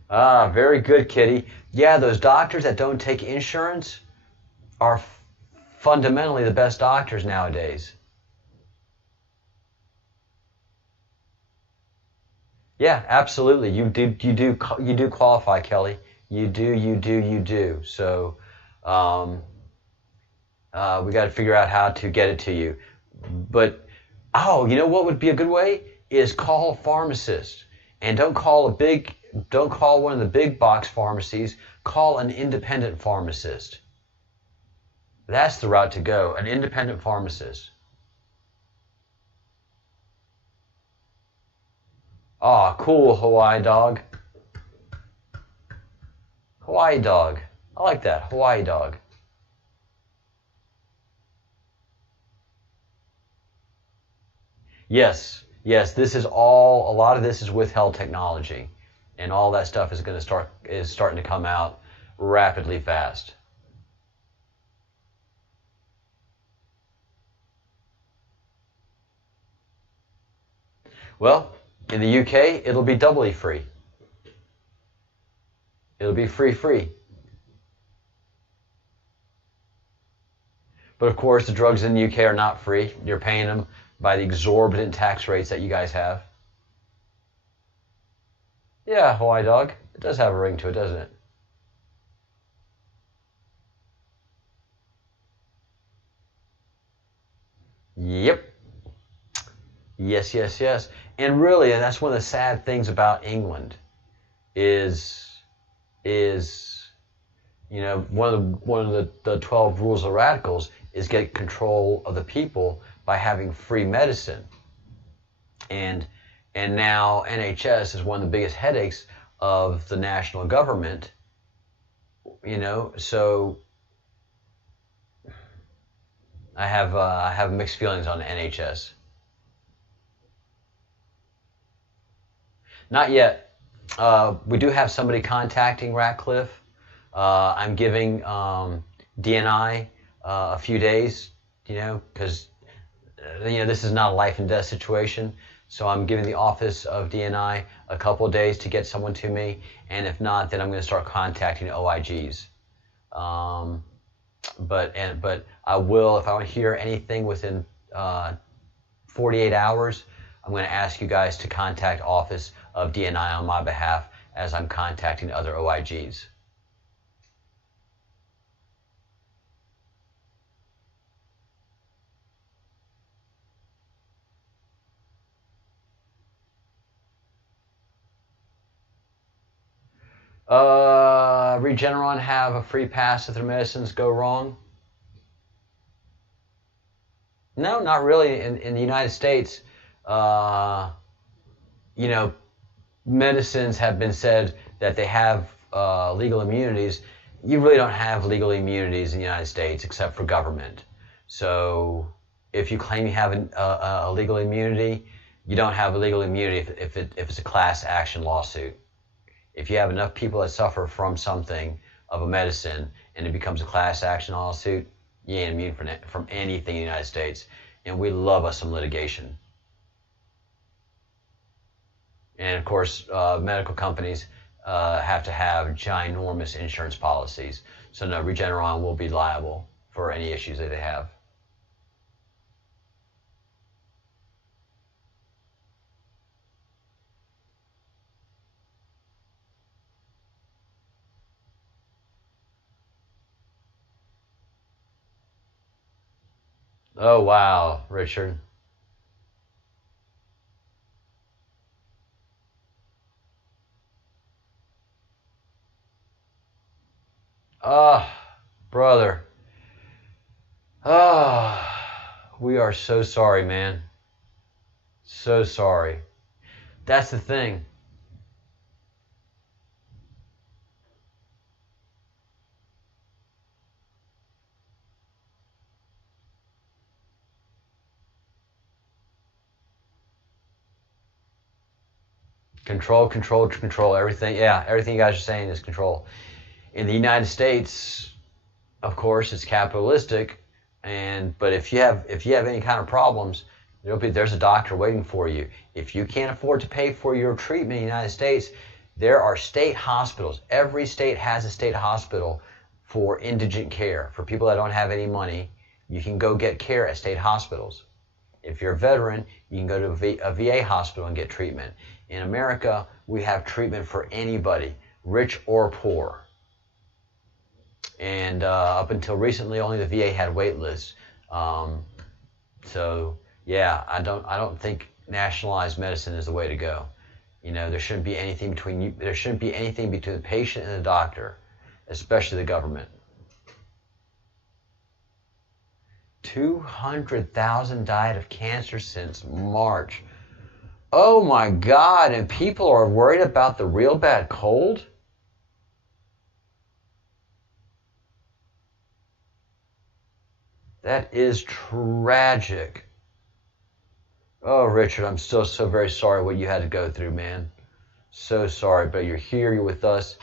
Ah, very good, Kitty. Yeah, those doctors that don't take insurance are fundamentally the best doctors nowadays. Yeah, absolutely. You do qualify, Kelly. You do. So, we got to figure out how to get it to you. But, oh, you know what would be a good way? is call a pharmacist. And don't call one of the big box pharmacies. Call an independent pharmacist. That's the route to go, an independent pharmacist. Ah, cool, Hawaii dog. Hawaii dog. I like that, Hawaii dog. Yes, this is all, a lot of this is withheld technology. And all that stuff is starting to come out rapidly fast. Well, in the UK, it'll be doubly free. It'll be free. But of course, the drugs in the UK are not free. You're paying them by the exorbitant tax rates that you guys have. Yeah, Hawaii dog. It does have a ring to it, doesn't it? Yep. Yes. And really, and that's one of the sad things about England is one of the 12 rules of radicals is get control of the people by having free medicine. And now NHS is one of the biggest headaches of the national government. So I have mixed feelings on the NHS. Not yet. We do have somebody contacting Ratcliffe. I'm giving DNI a few days, because this is not a life and death situation. So I'm giving the office of DNI a couple of days to get someone to me, and if not, then I'm going to start contacting OIGs. But I will, if I don't hear anything within 48 hours, I'm going to ask you guys to contact office of DNI on my behalf as I'm contacting other OIGs. Regeneron have a free pass if their medicines go wrong? No, not really. In the United States, medicines have been said that they have legal immunities. You really don't have legal immunities in the United States except for government. So if you claim you have a legal immunity, you don't have a legal immunity if it's a class action lawsuit. If you have enough people that suffer from something of a medicine and it becomes a class action lawsuit, you ain't immune from anything in the United States. And we love us some litigation. And of course, medical companies have to have ginormous insurance policies. So no, Regeneron will be liable for any issues that they have. Oh, wow, Richard. Brother. We are so sorry, man. So sorry. That's the thing. Control, everything. Yeah, everything you guys are saying is control. In the United States, of course, it's capitalistic, but if you have any kind of problems, there's a doctor waiting for you. If you can't afford to pay for your treatment in the United States, there are state hospitals. Every state has a state hospital for indigent care. For people that don't have any money, you can go get care at state hospitals. If you're a veteran, you can go to a VA hospital and get treatment. In America, we have treatment for anybody, rich or poor. And up until recently, only the VA had wait lists. So yeah, I don't think nationalized medicine is the way to go. You know, there shouldn't be anything between you. There shouldn't be anything between the patient and the doctor, especially the government. 200,000 died of cancer since March. Oh my God! And people are worried about the real bad cold? That is tragic. Oh, Richard, I'm still so very sorry what you had to go through, man. So sorry, but you're here, you're with us,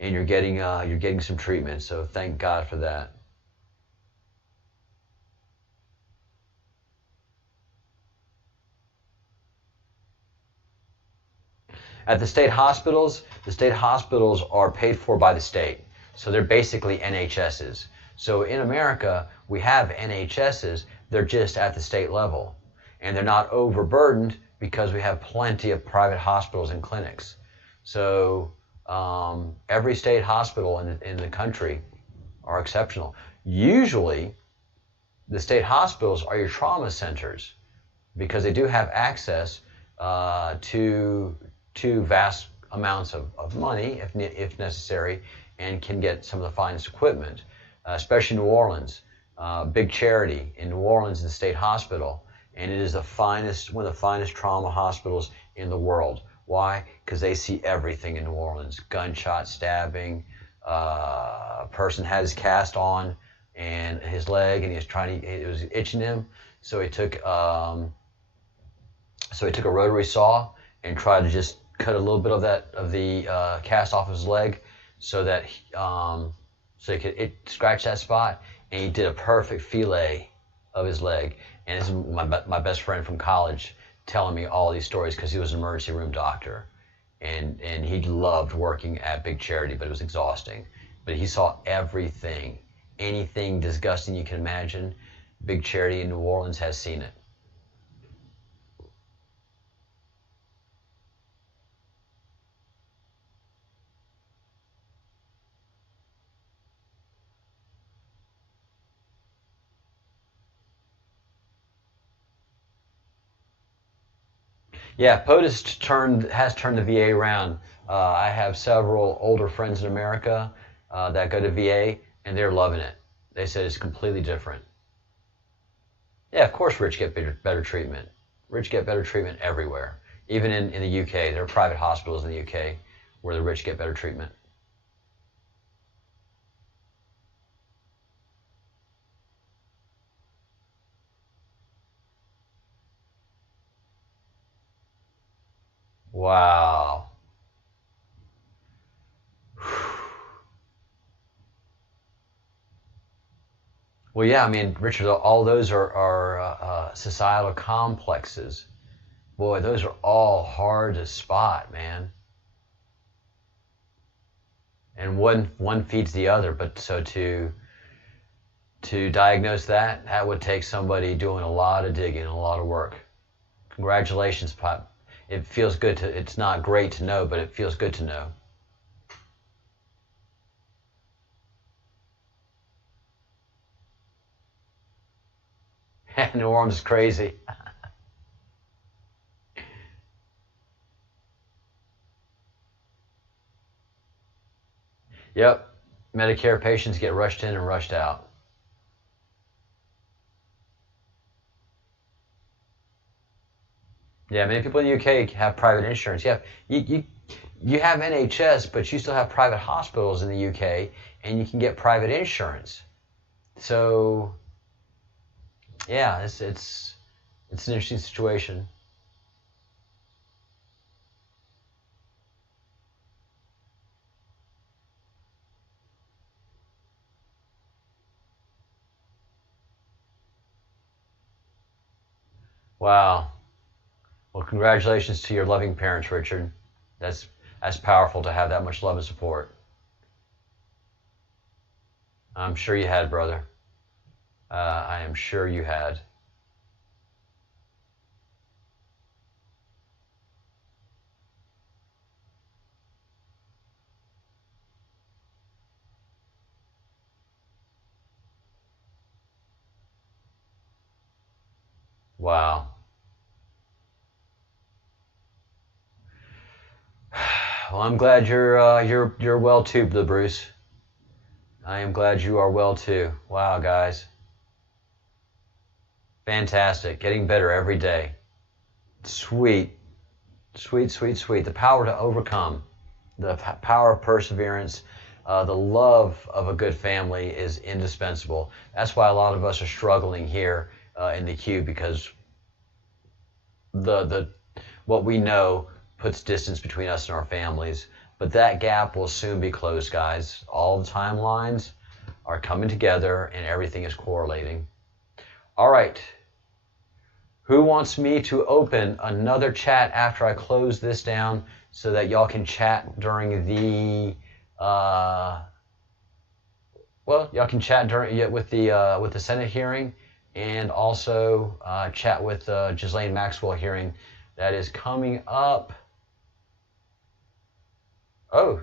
and you're getting some treatment. So thank God for that. At the state hospitals are paid for by the state. So they're basically NHSs. So in America, we have NHSs, they're just at the state level. And they're not overburdened because we have plenty of private hospitals and clinics. So every state hospital in the country are exceptional. Usually, the state hospitals are your trauma centers because they do have access to vast amounts of money, if necessary, and can get some of the finest equipment, especially New Orleans. Big Charity in New Orleans is the state hospital, and it is one of the finest trauma hospitals in the world. Why? Because they see everything in New Orleans. Gunshot, stabbing, a person had his cast on and his leg, and it was itching him, so he took a rotary saw and tried to just cut a little bit of the cast off his leg, so that so it scratched that spot, and he did a perfect fillet of his leg. And this is my best friend from college telling me all these stories because he was an emergency room doctor, and he loved working at Big Charity, but it was exhausting. But he saw everything, anything disgusting you can imagine. Big Charity in New Orleans has seen it. Yeah, POTUS has turned the VA around. I have several older friends in America that go to VA, and they're loving it. They said it's completely different. Yeah, of course rich get better treatment. Rich get better treatment everywhere. Even in the UK, there are private hospitals in the UK where the rich get better treatment. Wow. Well, yeah, I mean, Richard, all those are societal complexes. Boy, those are all hard to spot, man. And one feeds the other, but so to diagnose that would take somebody doing a lot of digging, a lot of work. Congratulations, Pop. It feels good to, it's not great to know, but it feels good to know. New Orleans is crazy. Yep. Medicare patients get rushed in and rushed out. Yeah, many people in the UK have private insurance. Yeah, you have NHS, but you still have private hospitals in the UK, and you can get private insurance. So, yeah, it's an interesting situation. Wow. Well, congratulations to your loving parents, Richard. That's powerful to have that much love and support. I'm sure you had, brother. I am sure you had. Wow. Well, I'm glad you're well too, Blue Bruce. I am glad you are well too. Wow, guys. Fantastic. Getting better every day. Sweet. Sweet, sweet, sweet. The power to overcome. The power of perseverance. The love of a good family is indispensable. That's why a lot of us are struggling here in the queue, because what we know puts distance between us and our families. But that gap will soon be closed, guys. All the timelines are coming together and everything is correlating. All right. Who wants me to open another chat after I close this down so that y'all can chat during the y'all can chat during with the Senate hearing, and also chat with Ghislaine Maxwell hearing that is coming up. Oh,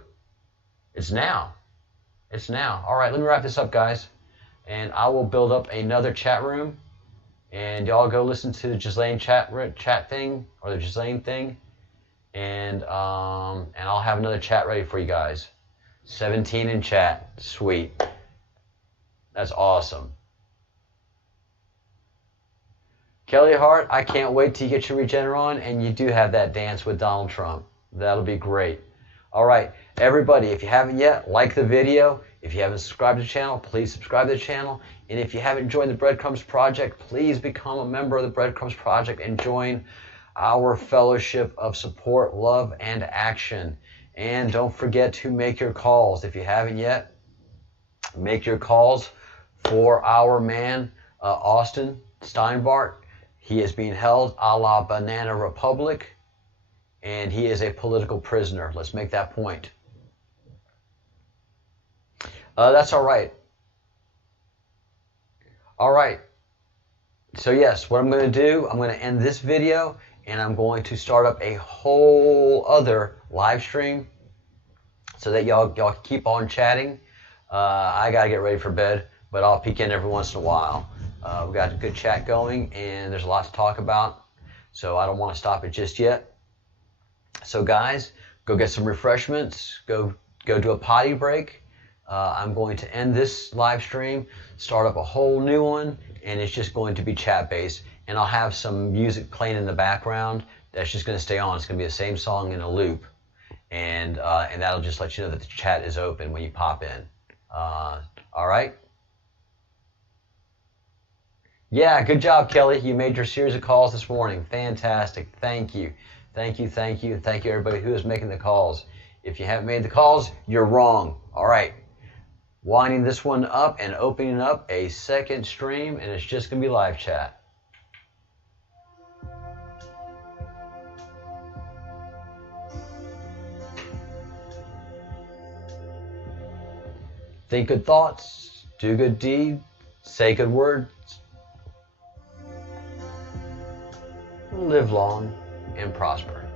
it's now. It's now. All right, let me wrap this up, guys, and I will build up another chat room, and y'all go listen to the Ghislaine chat thing, or the Ghislaine thing, and I'll have another chat ready for you guys. 17 in chat. Sweet. That's awesome. Kelly Hart, I can't wait till you get your Regeneron and you do have that dance with Donald Trump. That'll be great. All right, everybody, if you haven't yet, like the video. If you haven't subscribed to the channel, please subscribe to the channel. And if you haven't joined the Breadcrumbs Project, please become a member of the Breadcrumbs Project and join our fellowship of support, love, and action. And don't forget to make your calls. If you haven't yet, make your calls for our man, Austin Steinbart. He is being held a la Banana Republic, and he is a political prisoner. Let's make that point. That's all right. All right. So yes, what I'm going to do, I'm going to end this video, and I'm going to start up a whole other live stream so that y'all keep on chatting. I got to get ready for bed, but I'll peek in every once in a while. We've got a good chat going, and there's a lot to talk about, so I don't want to stop it just yet. So guys, go get some refreshments, go do a potty break. I'm going to end this live stream, start up a whole new one, and it's just going to be chat-based, and I'll have some music playing in the background that's just going to stay on. It's going to be the same song in a loop, and that'll just let you know that the chat is open when you pop in. All right? Yeah, good job, Kelly. You made your series of calls this morning. Fantastic. Thank you. Thank you, thank you, thank you, everybody who is making the calls. If you haven't made the calls, you're wrong. All right. Winding this one up and opening up a second stream, and it's just going to be live chat. Think good thoughts, do good deeds, say good words, live long and prosper.